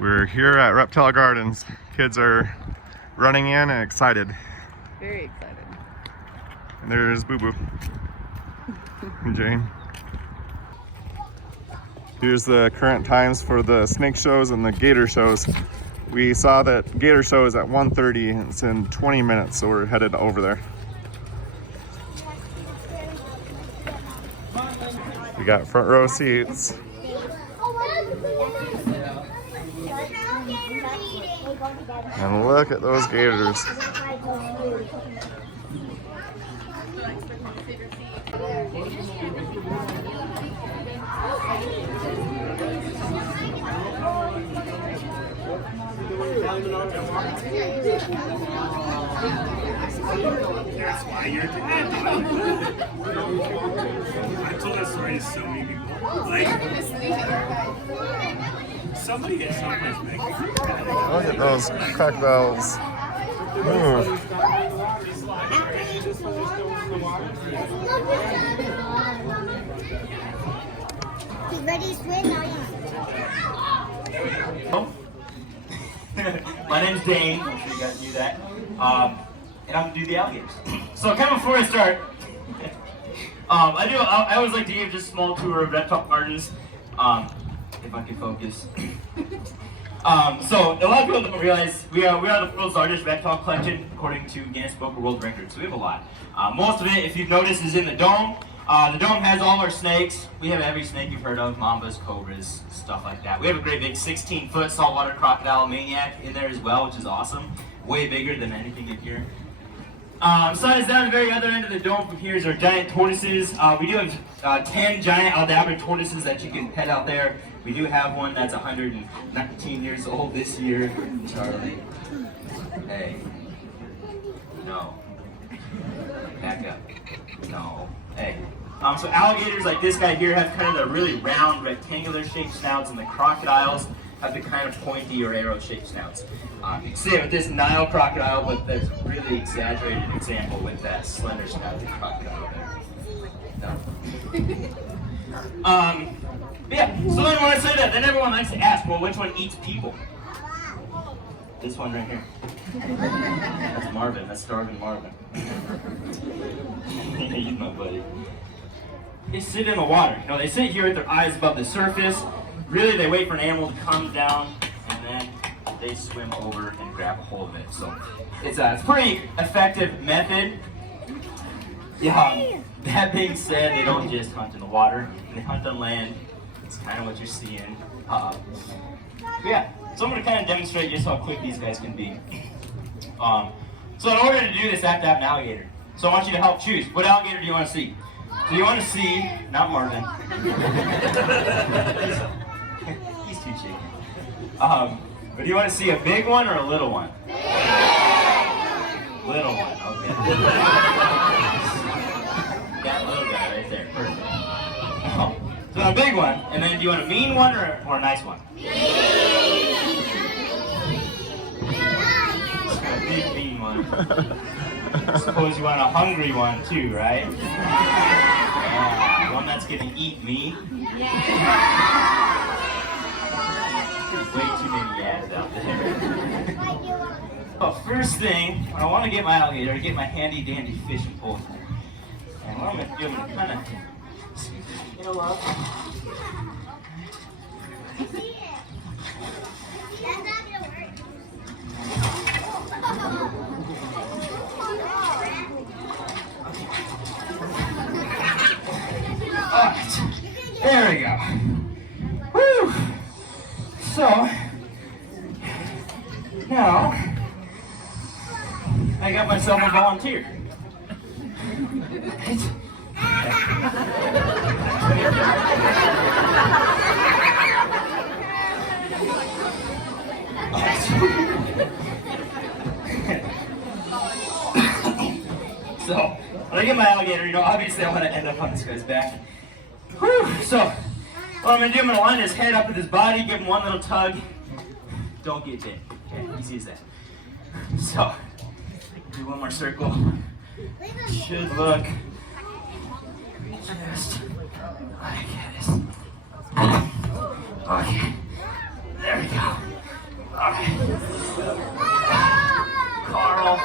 We're here at Reptile Gardens. Kids are running in and excited. Very excited. And there's Boo Boo and Jane. Here's the current times for the snake shows and the gator shows. We saw that gator show is at 1:30 and it's in 20 minutes, so we're headed over there. We got front row seats. And look at those gators. That's why you're I told that story to so many people. Like, somebody gets somebody's big. Look at those crocodiles. Ooh. He's ready to swim now. My name's Dane, I'm sure you guys knew that, and I'm gonna do the alligators. So kind of before I start, I always like to give just a small tour of Reptile Gardens, if I can focus. So a lot of people don't realize we are the world's largest reptile collection according to Guinness Book of World Records, so we have a lot. Most of it, if you've noticed, is in the dome. The dome has all our snakes. We have every snake you've heard of, mambas, cobras, stuff like that. We have a great big 16-foot saltwater crocodile maniac in there as well, which is awesome. Way bigger than anything in here. Besides that, the very other end of the dome from here is our giant tortoises. We do have 10 giant Alligator tortoises that you can pet out there. We do have one that's 119 years old this year. Charlie. Hey. No. Back up. No. Hey. So alligators like this guy here have kind of the really round, rectangular shaped snouts, and the crocodiles have the kind of pointy or arrow-shaped snouts. You can see it with this Nile crocodile, but there's a really exaggerated example with that slender snouted crocodile there. No. Yeah, so then when I say that, then everyone likes to ask, well, which one eats people? This one right here. That's Marvin, that's starving Marvin. He's my buddy. They sit in the water. You know, they sit here with their eyes above the surface. Really, they wait for an animal to come down, and then they swim over and grab a hold of it. So it's a pretty effective method. Yeah. That being said, they don't just hunt in the water; they hunt on land. It's kind of what you're seeing. Yeah. So I'm going to kind of demonstrate just how quick these guys can be. So in order to do this, I have to have an alligator. So I want you to help choose. What alligator do you want to see? So you want to see, not Marvin. He's too chicken. But do you want to see a big one or a little one? Little one, okay. That little guy right there, perfect. So a big one, and then do you want a mean one or a nice one? A big mean one. I suppose you want a hungry one too, right? One that's gonna eat me. There's way too many ads out there. Well, first thing, when I want to get my alligator, I get my handy dandy fishing pole. And what I'm gonna do, I'm gonna kind of get a lot. Alright, there we go. Whew. So, now, I got myself a volunteer. So, when I get my alligator, you know, obviously I want to end up on this guy's back. Whew. So, what I'm going to do, I'm going to line his head up with his body, give him one little tug. Don't get bit. Okay, easy as that. So, do one more circle. Should look just like this. Okay, there we go. Carl.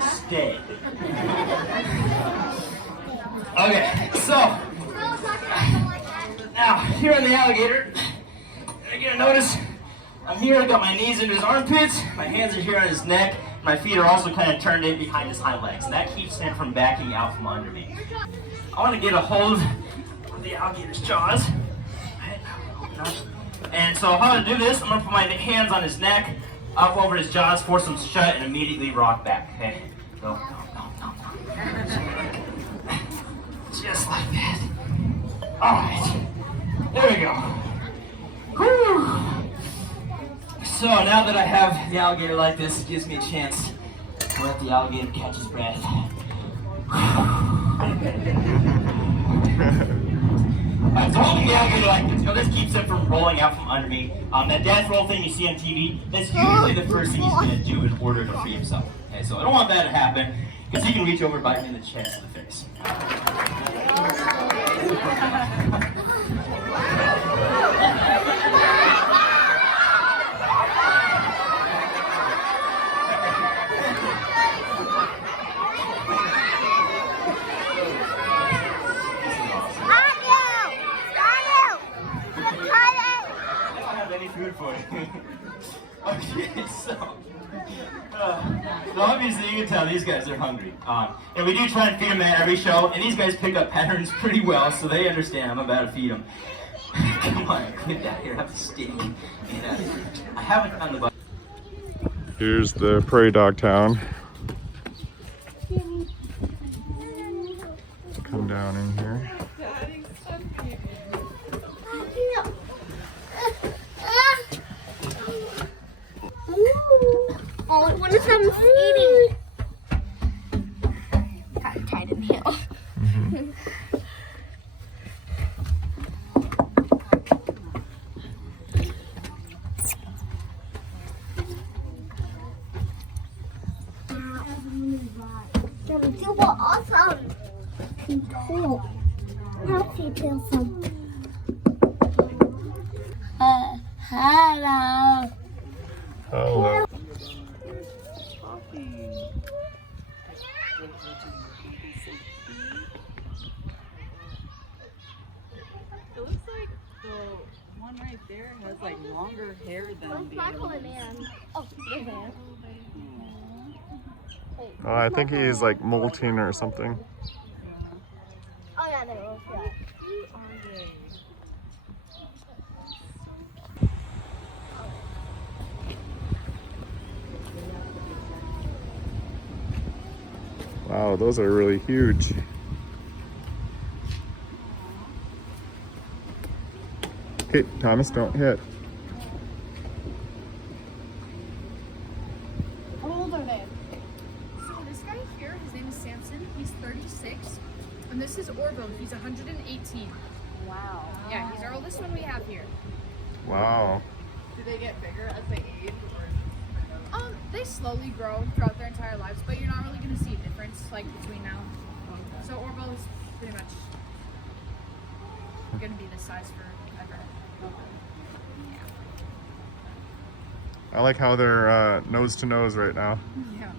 Stay. Okay, so now here on the alligator, you're gonna notice I'm here. I got my knees into his armpits, my hands are here on his neck, my feet are also kind of turned in behind his hind legs, and that keeps him from backing out from under me. I want to get a hold of the alligator's jaws. And so how to do this, I'm going to put my hands on his neck, up over his jaws, force him shut, and immediately rock back. Okay? Go. Just like that. Alright. There we go. Whew. So now that I have the alligator like this, it gives me a chance to let the alligator catch his breath. So holding the alligator like this, this keeps him from rolling out from under me. That death roll thing you see on TV, that's usually the first thing he's going to do in order to free himself. Okay, so I don't want that to happen, because he can reach over, bite me in the chest or the face. Food for you. Okay, so obviously you can tell these guys are hungry. And we do try and feed them at every show, and these guys pick up patterns pretty well, so they understand I'm about to feed them. Come on, quit that here, have a steak. I haven't found the button. Here's the prairie dog town. Come down in here. Oh, what if I'm eating? Kind of tight in the heel. Super awesome. Cool. Healthy pilsum. Hello. Hello. It looks like the one right there has like longer hair than the other one. Oh, there's man. Oh, I think he's like molting or something. Oh yeah, there was that. Wow, those are really huge. Okay, Thomas, don't hit. How old are they? So this guy here, his name is Samson. He's 36. And this is Orville. He's 118. Wow. Yeah, he's our oldest one we have here. Wow. Do they get bigger as they age? They slowly grow throughout their entire lives, but you're not really going to see a difference like between now. So Orville is pretty much going to be this size forever. I like how they're nose to nose right now. Yeah.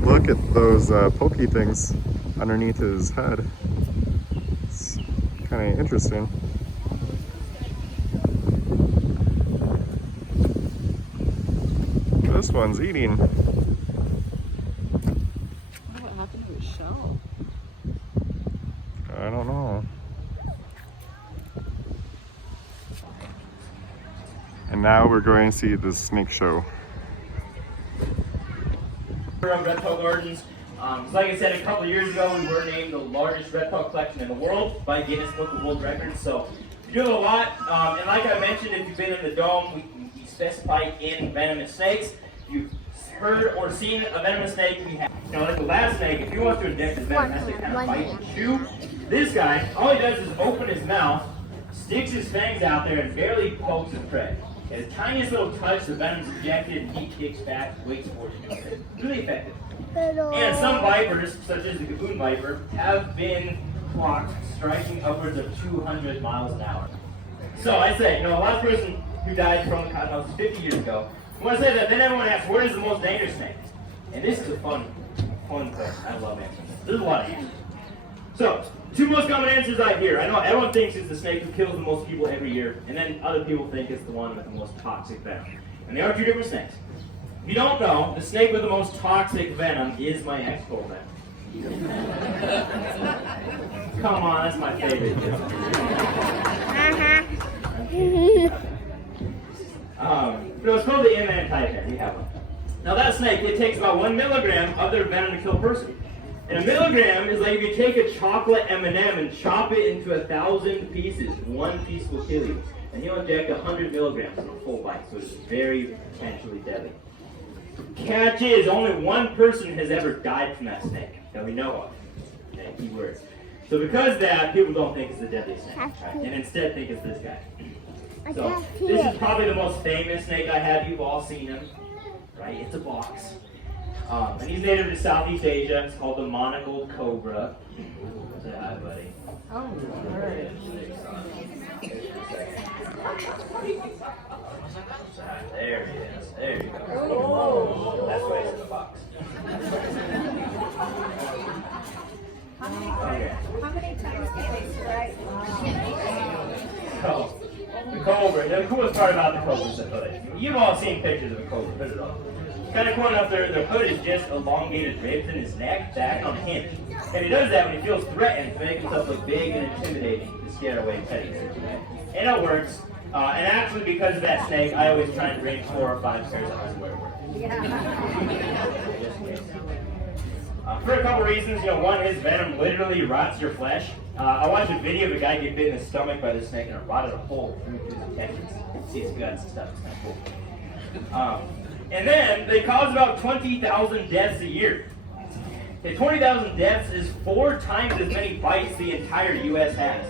Look at those pokey things underneath his head. It's kind of interesting. This one's eating. What happened to his shell? I don't know. And now we're going to see the snake show. Reptile Gardens. So like I said, a couple of years ago, we were named the largest reptile collection in the world by Guinness Book of World Records. So we do a lot. And like I mentioned, if you've been in the dome, we specify in venomous snakes. If you've heard or seen a venomous snake, we have. You know, like the last snake, if you want to inject his venom, has to kind of bite and chew. This guy, all he does is open his mouth, sticks his fangs out there, and barely pokes his prey. And the tiniest little touch, the venom's ejected, and he kicks back, waits for it to do it. Really effective. And some vipers, such as the Gaboon viper, have been clocked striking upwards of 200 miles an hour. So I say, the last person who died from the cottonmouth was 50 years ago. When I say that, then everyone asks, what is the most dangerous snake? And this is a fun question. I love answers. There's a lot of answers. So, two most common answers I hear. I know everyone thinks it's the snake who kills the most people every year, and then other people think it's the one with the most toxic venom. And they are two different snakes. If you don't know, the snake with the most toxic venom is my ex-cold venom. Come on, that's my favorite. It's called the M&M type venom. We have one. Now that snake, it takes about 1 milligram of their venom to kill a person. And a milligram is like if you take a chocolate M&M and chop it into 1,000 pieces, one piece will kill you. And he'll inject 100 milligrams in a full bite, so it's very potentially deadly. Catch is, only one person has ever died from that snake that we know of. Okay, key words. So because of that, people don't think it's the deadliest snake, right? And instead think it's this guy. So this is probably the most famous snake I have. You've all seen him, right? It's a box. And he's native to Southeast Asia. It's called the monocled cobra. Say hi, buddy. Oh, there he is. There you go. Oh. That's why he's in the box. How many times did they strike? So, the cobra. The coolest part about the cobra is the hood. You've all seen pictures of a cobra hooded up. Kind of cool enough, the hood is just elongated ribs in his neck, back on a hinge. And he does that when he feels threatened to make himself look big and intimidating to scare away predators. And it works. And actually, because of that snake, I always try and bring 4 or 5 pairs of underwear with me. For a couple reasons, one, his venom literally rots your flesh. I watched a video of a guy get bit in the stomach by the snake and it rotted a hole through his intestines. See his guts and stuff. It's kind of cool. And then they cause about 20,000 deaths a year. Okay, 20,000 deaths is 4 times as many bites the entire U.S. has.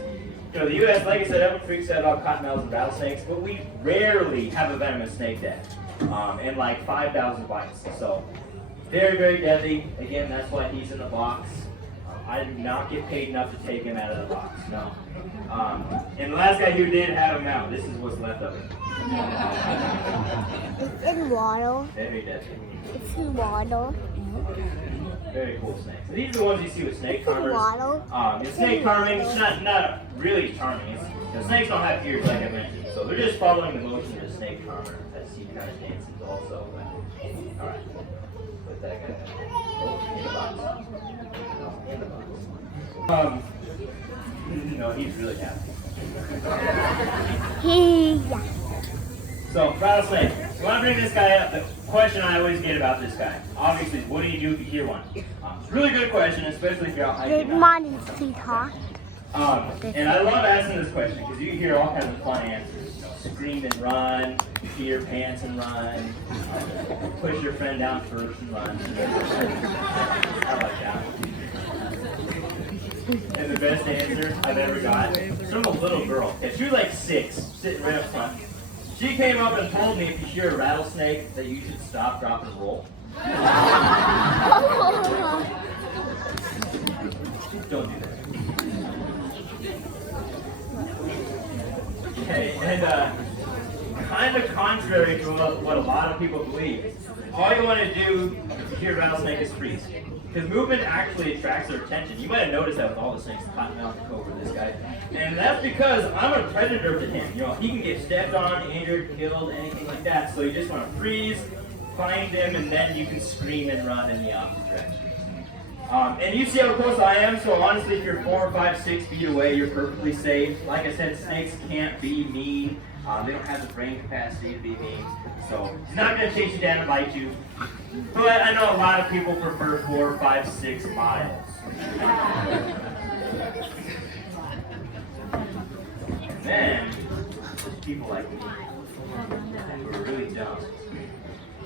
The U.S., like I said, everyone freaks out about cottonmouths and rattlesnakes, but we rarely have a venomous snake death, and like 5,000 bites. So, very, very deadly. Again, that's why he's in the box. I do not get paid enough to take him out of the box, no. And the last guy who did have him out, this is what's left of him. It's in water. Very deadly. It's in water. Very cool snakes. And these are the ones you see with snake charmers. Waddle. It's snake charming. It's not really charming. Snakes don't have ears like I mentioned, so they're just following the motion of the snake charmer as he kind of dances also. All right. Put that guy in the box. In the box. No, he's really happy. Yeah. So, rattlesnake. So when I bring this guy up, the question I always get about this guy, obviously, is what do you do if you hear one? Really good question, especially if you're out hiking. Good morning, sweetheart. And I love asking this question because you hear all kinds of fun answers. Scream and run, pee your pants and run, push your friend down first and run. I like that. And the best answer I've ever got is from a little girl. Yeah, she was like 6, sitting right up front. She came up and told me if you hear a rattlesnake that you should stop, drop, and roll. Don't do that. Okay, and kind of contrary to what a lot of people believe, all you want to do if you hear a rattlesnake is freeze. Because movement actually attracts their attention. You might have noticed that with all the snakes, cottonmouth, cobra, this guy. And that's because I'm a predator to him. He can get stepped on, injured, killed, anything like that. So you just want to freeze, find him, and then you can scream and run in the opposite direction. And you see how close I am, so honestly, if you're 4, 5, 6 feet away, you're perfectly safe. Like I said, snakes can't be mean. They don't have the brain capacity to be mean. So he's not going to chase you down and bite you. But I know a lot of people prefer 4, 5, 6 miles. And then, there's people like me who are really dumb.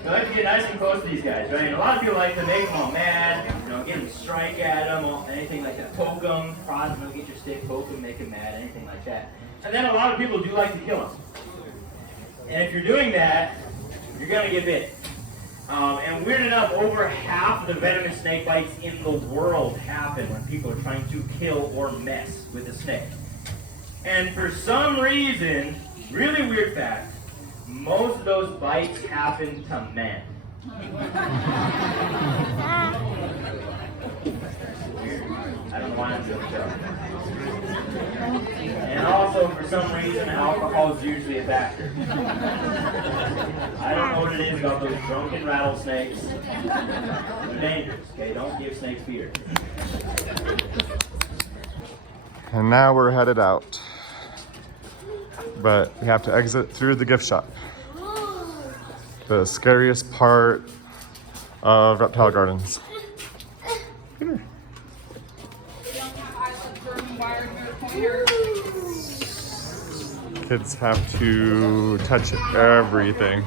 So I like to get nice and close to these guys, right? And a lot of people like to make them all mad, get them, strike at them, anything like that. Poke them, prod them, get your stick, poke them, make them mad, anything like that. And then a lot of people do like to kill them. And if you're doing that, you're gonna get bit. And weird enough, over half the venomous snake bites in the world happen when people are trying to kill or mess with a snake. And for some reason, really weird fact, most of those bites happen to men. I don't want to show. And also, for some reason, alcohol is usually a factor. I don't know what it is about those drunken rattlesnakes. They're dangerous, okay? Don't give snakes beer. And now we're headed out. But we have to exit through the gift shop. The scariest part of Reptile Gardens. Kids have to touch everything.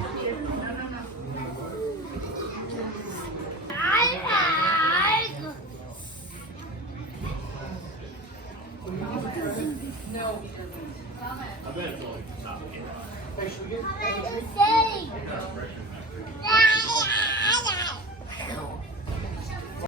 Say